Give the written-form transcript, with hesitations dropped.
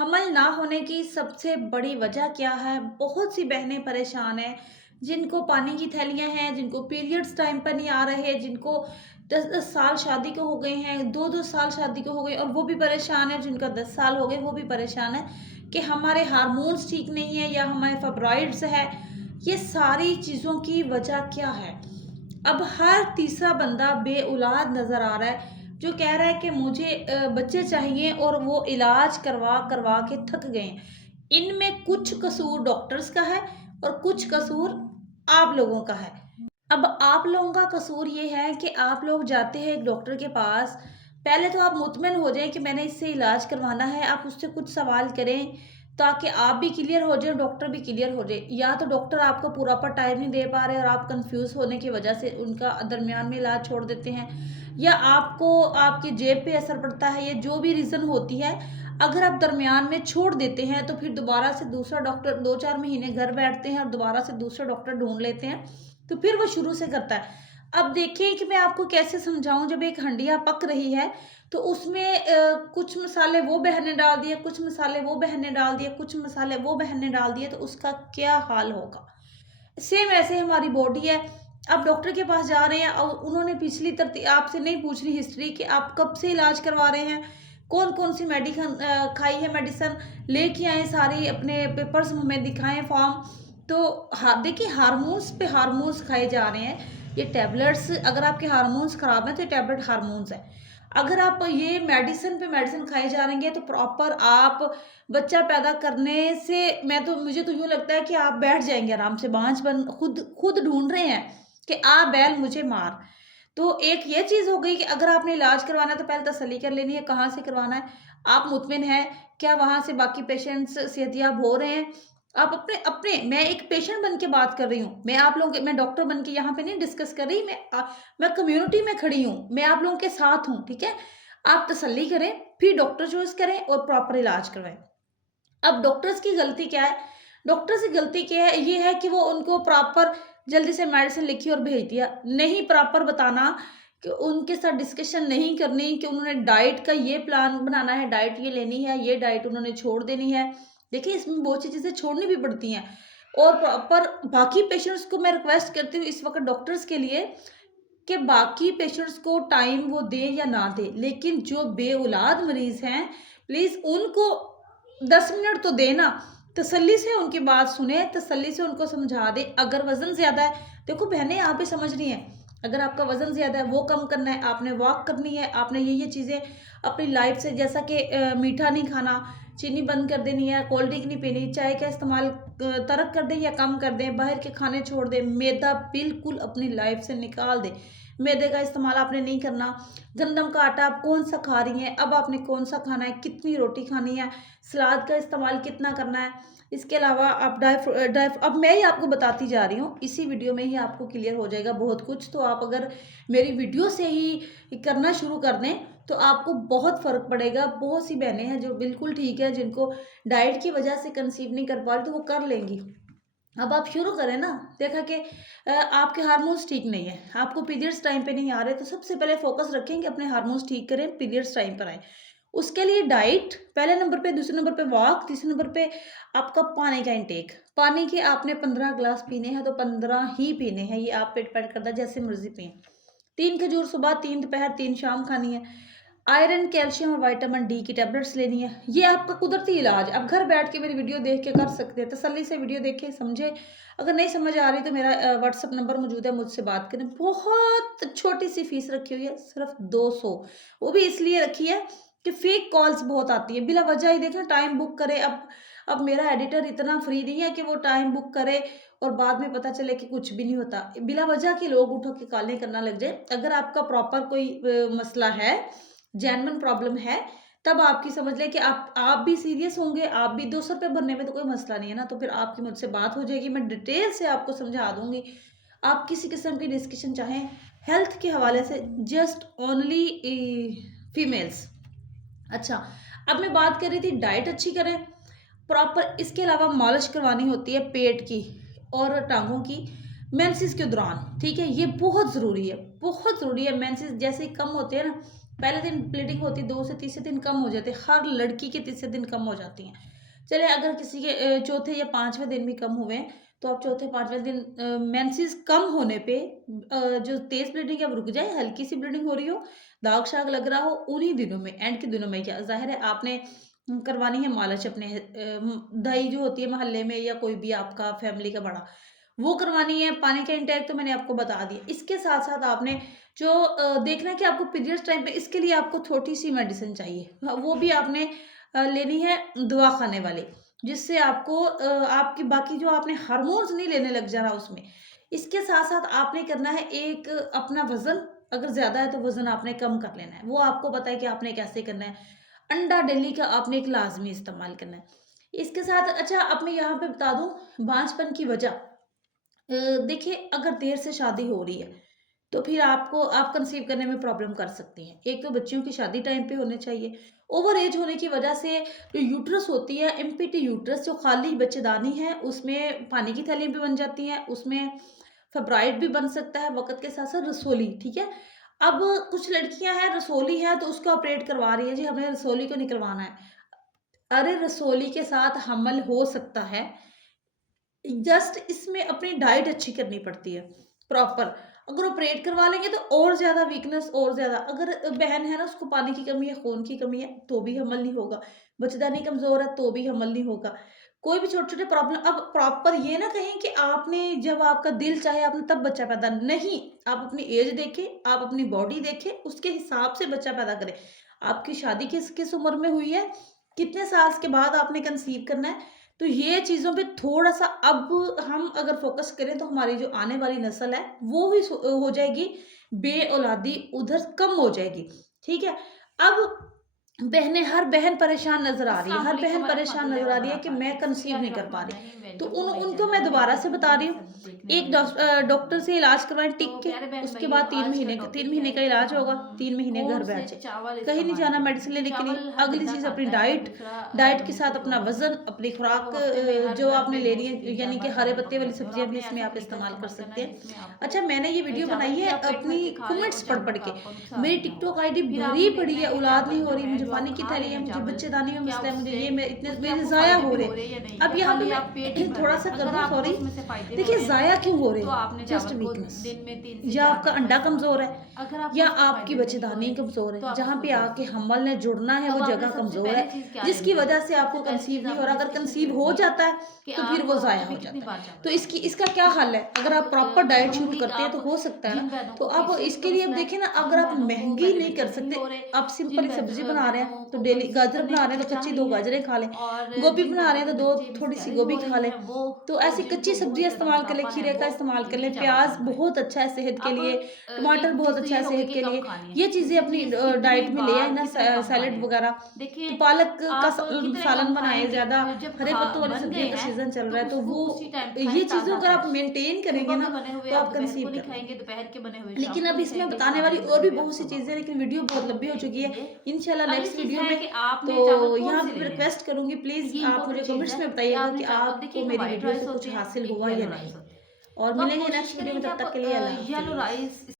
हमल ना होने की सबसे बड़ी वजह क्या है? बहुत सी बहनें परेशान हैं, जिनको पानी की थैलियाँ हैं, जिनको पीरियड्स टाइम पर नहीं आ रहे, जिनको 10-10 साल शादी को हो गए हैं, 2-2 साल शादी को हो गए और वो भी परेशान है, जिनका 10 साल हो गए वो भी परेशान है कि हमारे हार्मोन्स ठीक नहीं है या हमारे फाइब्रॉइड्स है। ये सारी चीज़ों की वजह क्या है? अब हर तीसरा बंदा बेऔलाद नज़र आ रहा है, जो कह रहा है कि मुझे बच्चे चाहिए और वो इलाज करवा करवा के थक गए हैं। इनमें कुछ कसूर डॉक्टर्स का है और कुछ कसूर आप लोगों का है। अब आप लोगों का कसूर ये है कि आप लोग जाते हैं एक डॉक्टर के पास, पहले तो आप मुतमिन हो जाएँ कि मैंने इससे इलाज करवाना है, आप उससे कुछ सवाल करें ताकि आप भी क्लियर हो जाएँ, डॉक्टर भी क्लियर हो जाए। या तो डॉक्टर आपको प्रॉपर टाइम नहीं दे पा रहे और आप कन्फ्यूज़ होने की वजह से उनका दरमियान में इलाज छोड़ देते हैं, या आपको आपकी जेब पे असर पड़ता है, या जो भी रीज़न होती है, अगर आप दरमियान में छोड़ देते हैं तो फिर दोबारा से दूसरा डॉक्टर 2-4 महीने घर बैठते हैं और दोबारा से दूसरा डॉक्टर ढूँढ लेते हैं, तो फिर वो शुरू से करता है। अब देखिए कि मैं आपको कैसे समझाऊँ, जब एक हंडिया पक रही है, तो उसमें कुछ मसाले वो बहन ने डाल दिए, कुछ मसाले वो बहन ने डाल दिए, कुछ मसाले वो बहन ने डाल दिए, तो उसका क्या हाल होगा? सेम ऐसे हमारी बॉडी है। आप डॉक्टर के पास जा रहे हैं और उन्होंने पिछली तरती आपसे नहीं पूछ रही हिस्ट्री कि आप कब से इलाज करवा रहे हैं, कौन-कौन सी खाई है मेडिसिन, लेके आएँ सारी अपने पेपर्स हमें दिखाएँ फॉर्म। तो देखिए हार्मोन्स पे हार्मोन्स खाए जा रहे हैं। ये टैबलेट्स, अगर आपके हार्मोन्स खराब हैं तो ये टैबलेट हार्मोन्स हैं। अगर आप ये मेडिसिन पे मेडिसिन खाए जा रहे हैं तो प्रॉपर आप बच्चा पैदा करने से मुझे तो यूँ लगता है कि आप बैठ जाएँगे आराम से, बाँझ बन खुद खुद ढूँढ रहे हैं कि आ बैल मुझे मार। तो एक ये चीज़ हो गई कि अगर आपने इलाज करवाना है तो पहले तसल्ली कर लेनी है कहाँ से करवाना है। आप मुतमिन हैं, क्या वहाँ से बाकी पेशेंट्स सेहतियाब हो रहे हैं? आप अपने अपने मैं एक पेशेंट बन के बात कर रही हूँ। मैं आप लोगों के मैं डॉक्टर बन के यहाँ पे नहीं डिस्कस कर रही, मैं कम्युनिटी में खड़ी हूँ, मैं आप लोगों के साथ हूँ, ठीक है? आप तसल्ली करें, फिर डॉक्टर चॉइस करें और प्रॉपर इलाज करवाएँ। अब डॉक्टर्स की गलती क्या है? डॉक्टर्स की गलती क्या है? ये है कि वो उनको प्रॉपर जल्दी से मेडिसिन लिखी और भेज दिया। नहीं प्रॉपर बताना कि उनके साथ डिस्कशन नहीं करनी कि उन्होंने डाइट का ये प्लान बनाना है, डाइट ये लेनी है, ये डाइट उन्होंने छोड़ देनी है। देखिए इसमें बहुत सी चीज़ें छोड़नी भी पड़ती हैं और प्रॉपर बाकी पेशेंट्स को मैं रिक्वेस्ट करती हूँ इस वक़्त डॉक्टर्स के लिए कि बाकी पेशेंट्स को टाइम वो दें या ना दें, लेकिन जो बेऔलाद मरीज़ हैं, प्लीज़ उनको 10 मिनट तो दें ना, तसल्ली से उनकी बात सुनें, तसल्ली से उनको समझा दें। अगर वज़न ज़्यादा है, देखो बहनें आप भी समझ रही हैं, अगर आपका वज़न ज़्यादा है, वो कम करना है, आपने वॉक करनी है, आपने ये चीज़ें अपनी लाइफ़ से जैसा कि मीठा नहीं खाना, चीनी बंद कर देनी है, कोल्ड ड्रिंक नहीं पीनी, चाय का इस्तेमाल तर्क कर दें या कम कर दें, बाहर के खाने छोड़ दें, मैदा बिल्कुल अपनी लाइफ़ से निकाल दें। मैदे का इस्तेमाल आपने नहीं करना। गंदम का आटा आप कौन-सा खा रही हैं, अब आपने कौन-सा खाना है, कितनी रोटी खानी है, सलाद का इस्तेमाल कितना करना है। इसके अलावा आप अब मैं ही आपको बताती जा रही हूँ, इसी वीडियो में ही आपको क्लियर हो जाएगा बहुत कुछ। तो आप अगर मेरी वीडियो से ही करना शुरू कर दें, तो आपको बहुत फ़र्क पड़ेगा। बहुत सी बहनें हैं जो बिल्कुल ठीक है, जिनको डाइट की वजह से कंसीव नहीं कर पा रही, तो वो कर लेंगी। अब आप शुरू करें ना, देखा कि आपके हार्मोन्स ठीक नहीं है, आपको पीरियड्स टाइम पे नहीं आ रहे, तो सबसे पहले फ़ोकस रखें कि अपने हार्मोन्स ठीक करें, पीरियड्स टाइम पर आएँ। उसके लिए डाइट पहले नंबर पे, दूसरे नंबर पे वॉक, तीसरे नंबर पे आपका पानी का इंटेक। पानी के आपने 15 ग्लास पीने हैं, तो 15 ही पीने हैं, ये आप पे डिपेंड करता है, जैसे मर्ज़ी पिएँ। 3 खजूर सुबह, 3 दोपहर, 3 शाम खानी है। आयरन, कैल्शियम और विटामिन डी की टैबलेट्स लेनी है। ये आपका कुदरती इलाज है। आप घर बैठ के मेरी वीडियो देख के कर सकते हैं। तसल्ली से वीडियो देखें, समझें। अगर नहीं समझ आ रही तो मेरा व्हाट्सएप नंबर मौजूद है, मुझसे बात करें। बहुत छोटी-सी फ़ीस रखी हुई है, सिर्फ़ 200। वो भी इसलिए रखी है कि फ़ेक कॉल्स बहुत आती है। बिला वजह ही देखें टाइम बुक करे। अब मेरा एडिटर इतना फ्री नहीं है कि वो टाइम बुक करे और बाद में पता चले कि कुछ भी नहीं होता। बिला वजह के लोग उठो के कॉलें करना लग जाएँ। अगर आपका प्रॉपर कोई मसला है, जेन्युइन प्रॉब्लम है, तब आपकी समझ लें कि आप भी सीरियस होंगे, आप भी ₹200 भरने में तो कोई मसला नहीं है ना, तो फिर आपकी मुझसे बात हो जाएगी, मैं डिटेल से आपको समझा दूँगी। आप किसी किस्म की डिस्कशन चाहें हेल्थ के हवाले से, जस्ट ओनली फीमेल्स। अच्छा, अब मैं बात कर रही थी डाइट अच्छी करें, प्रॉपर इसके अलावा मालिश करवानी होती है पेट की और टाँगों की, मेंसेस के दौरान, ठीक है? ये बहुत ज़रूरी है, बहुत ज़रूरी है। मेंसेस जैसे ही कम होते हैं ना, पहले दिन ब्लीडिंग होती है, 2 से तीसरे दिन कम हो जाती है, हर लड़की के तीसरे दिन कम हो जाती हैं। चलिए अगर किसी के चौथे या 5वें दिन भी कम हुए हैं, तो आप चौथे 5वें दिन मेंसेस कम होने पे जो तेज़ ब्लीडिंग है वो रुक जाए, हल्की सी ब्लीडिंग हो रही हो, दाग-शाग लग रहा हो, उन्हीं दिनों में, एंड के दिनों में क्या ज़ाहिर है आपने करवानी है मालिश अपने दाई जो होती है मोहल्ले में या कोई भी आपका फैमिली का बड़ा, वो करवानी है। पानी का इंटेक तो मैंने आपको बता दिया। इसके साथ-साथ आपने जो देखना है कि आपको पीरियड्स टाइम पे इसके लिए आपको छोटी-सी मेडिसिन चाहिए। वो भी आपने लेनी है दवा खाने वाली, जिससे आपको आपकी बाकी जो आपने हार्मोन्स नहीं लेने लग जाना उसमें। इसके साथ-साथ आपने करना है एक अपना वज़न अगर ज़्यादा है तो वज़न आपने कम कर लेना है। वो आपको पता है कि आपने कैसे करना है। अंडा डेली का आपने एक लाज़मी इस्तेमाल करना है। इसके साथ अच्छा अब मैं यहाँ पे बता दूँ बांझपन की वजह देखिए अगर देर से शादी हो रही है, तो फिर आपको आप कंसीव करने में प्रॉब्लम कर सकती हैं। एक तो बच्चियों की शादी टाइम पे होनी चाहिए, ओवर एज होने की वजह से जो यूट्रस होती है, एम्प्टी यूट्रस जो खाली बच्चेदानी है, उसमें पानी की थैलियाँ भी बन जाती हैं, उसमें फाइब्रॉइड भी बन सकता है, वक़्त के साथ-साथ रसोली, ठीक है? अब कुछ लड़कियाँ हैं, रसोली है तो उसको ऑपरेट करवा रही है, जी हमें रसोली को निकलवाना है। अरे! रसोली के साथ हमल हो सकता है, जस्ट इसमें अपनी डाइट अच्छी करनी पड़ती है, प्रॉपर। अगर ऑपरेट करवा लेंगे तो और ज़्यादा वीकनेस और ज़्यादा अगर बहन है ना उसको पानी की कमी है, खून की कमी है, तो भी हमल नहीं होगा। बच्चेदानी कमज़ोर है, तो भी हमल नहीं होगा। कोई भी छोटे-छोटे प्रॉब्लम अब प्रॉपर ये ना कहें कि आपने जब आपका दिल चाहे आपने तब बच्चा पैदा नहीं, आप अपनी एज देखें, आप अपनी बॉडी देखें, उसके हिसाब से बच्चा पैदा करें। आपकी शादी किस उम्र में हुई है, कितने साल के बाद आपने कंसीव करना है, तो ये चीज़ों पे थोड़ा-सा अब हम अगर फ़ोकस करें तो हमारी जो आने वाली नस्ल है, वो भी हो जाएगी बे-औलादी उधर कम हो जाएगी, ठीक है? अब हर बहन परेशान नज़र आ रही है, अस्सलाम हर बहन वालेकुम परेशान नज़र आ रही है कि मैं कंसीव नहीं कर पा रही। वरहमतुल्लाहि तो वेलकम टू माय उनको चैनल। मैं उम्मीद दोबारा है से सब बता लोग रही हूँ, सब देखने वाले अच्छे डॉक्टर होंगे। से इलाज करवाएँ तो टिक के, प्यारे बहन उसके भाइयों, बाद 3 आज का महीने का 3 टॉपिक महीने है का कि इलाज हम होगा, 3 महीने घर कौन से बैठे। चावल कहीं नहीं इस्तेमाल जाना करें। मेडिसिन लेने के लिए, चावल हर अगली बंदा चीज़ अपनी खाता है, हर डाइट, दूसरा हर डाइट के बंदे को साथ अपना प्रॉब्लम वज़न, होती है। अपनी तो खुराक वो हफ्ते में हर जो घर आपने पे लेनी 2 से है 3-4 यानी कि बार हरे चावल पत्ते पक वाली जाते हैं और सब्जियाँ भी आपने इसमें ऐसा आप तरीका इस्तेमाल कर इस्तेमाल करना सकते है हैं। जिसमें अच्छा आपको मैंने ये वीडियो बनाई चावल भी है आप पेट भर अपनी के खा लें और कमेंट्स चावलों पढ़-पढ़ का के। आपको नुकसान मेरी भी ना हो। टिकटॉक आईडी फिर भरी आपने पड़ी देखना है, है कि औलाद नहीं चावल हो जो रही, है, मुझे जो आप पानी की खा रहे थैली है, हैं मुझे चावल, बच्चेदानी में क्या मसला है, मुझे उससे ये मैं इतने उसके मेरे आपको ज़ाया फ़ायदे हो भी रहे हो रहे हैं या हैं। नहीं? अब या यहाँ पे खाली मैं आप पेट ही भर रहे हैं? थोड़ा-सा कर अगर दूँ आपको सॉरी, उसमें से फ़ायदे हो देखिए रहे हैं ज़ाया क्यों हो रहे तो हैं? आपने जस्ट चावल को वीकनेस। दिन में 3 से या 4 आपका बार अंडा इस्तेमाल कमज़ोर करें। है, अगर आपको या उसके आपकी फ़ायदे नहीं हो बच्चेदानी रहे कमज़ोर तो है, आप जहाँ उसको पे छोड़ आके दें। हमल ने जुड़ना है वो अब आपने जगह सबसे कमज़ोर पहली है, चीज़ क्या जिसकी लेनी है? वजह से सबसे आपको पहली कंसीव चीज़ नहीं हो आपको रहा। अगर डिस्कशन में कंसीव हो रखनी है जाता है, कि तो फिर आप वो ज़ाया हफ़्ते हो में कितनी जाता है। बार चावल तो खाते हैं। इसका क्या हल है? अगर अब आप प्रॉपर डाइट शुरू कहूँगी कि करते हैं तो आप हो सकता है ना। जिन बहनों तो को अब पीसीओएस का इसके लिए अब मसला है, देखिए ना जिन अगर आप बहनों को महँगी पहले नहीं कर पीरियड्स नहीं सकते, हो रहे, आप जिन सिंपल सब्ज़ी बना रहे बहनों हैं तो को डेली कंसीव गाजर करने बना की रहे हैं इच्छा तो चाह कच्ची रही 2 है गाजरें खा लें, और गोभी जिन बना रहे बहनों हैं के तो 2 बच्चे थोड़ी-सी मिसकैरेज गोभी हो खा रहे लें। हैं वो, तो और ऐसी कच्ची जिनको बहुत सब्जियाँ ज़्यादा इस्तेमाल कर लें, मोटापा है खीरे का वो इस्तेमाल कर इतनी लें, चावल प्याज़ कम खाएँ। बहुत अच्छा है सेहत के अब लिए, टमाटर एक बहुत चीज़ तो अच्छा ये है हो गई सेहत कि के कम लिए। खानी है। ये चीज़ें दूसरी अपनी चीज़ कितनी डाइट में ले आए बार, ना कितने कम खाने सैलेड हैं। वगैरह। तो देखिए, पालक का आप कितने कम सालन बनाएँ खाएँगे ज़्यादा, जब हरे खा पत्तों वाली बन गए सब्जियों का हैं सीज़न चल तो रहा है, तो उसको वो उसी टाइम ये खाएँ चीज़ें अगर ताज़ा-ताज़ा। आप मेंटेन करेंगे सुबह ना, के बने हुए तो आप आप दोपहर को कंसीव नहीं कर खाएँगे, लेंगे। दोपहर के बने हुए शाम लेकिन को अब नहीं इसमें खाएँगे, बताने शाम वाली के और बने भी हुए आप बहुत सी सुबह चीज़ें को हैं, नहीं लेकिन वीडियो बहुत अब लंबी हो चुकी है। देखिए, इंशाल्लाह अगली नेक्स्ट चीज़ वीडियो है में कि आपने चावल तो यहाँ कौन-से पे लेने हैं। रिक्वेस्ट करूँगी प्लीज़ ये आप मुझे इम्पोर्टेंट चीज़ कमेंट्स है में कि बताइएगा आपने कि अब देखिए आपको एक मेरी व्हाइट वीडियो राइस से कुछ होते हैं, हासिल एक हुआ या येलो नहीं। राइस होते हैं। और तो आप मिलेंगे कोशिश नेक्स्ट वीडियो करें में, कि तब आप तक के लिए अल्लाह येलो हाफ़िज़। राइस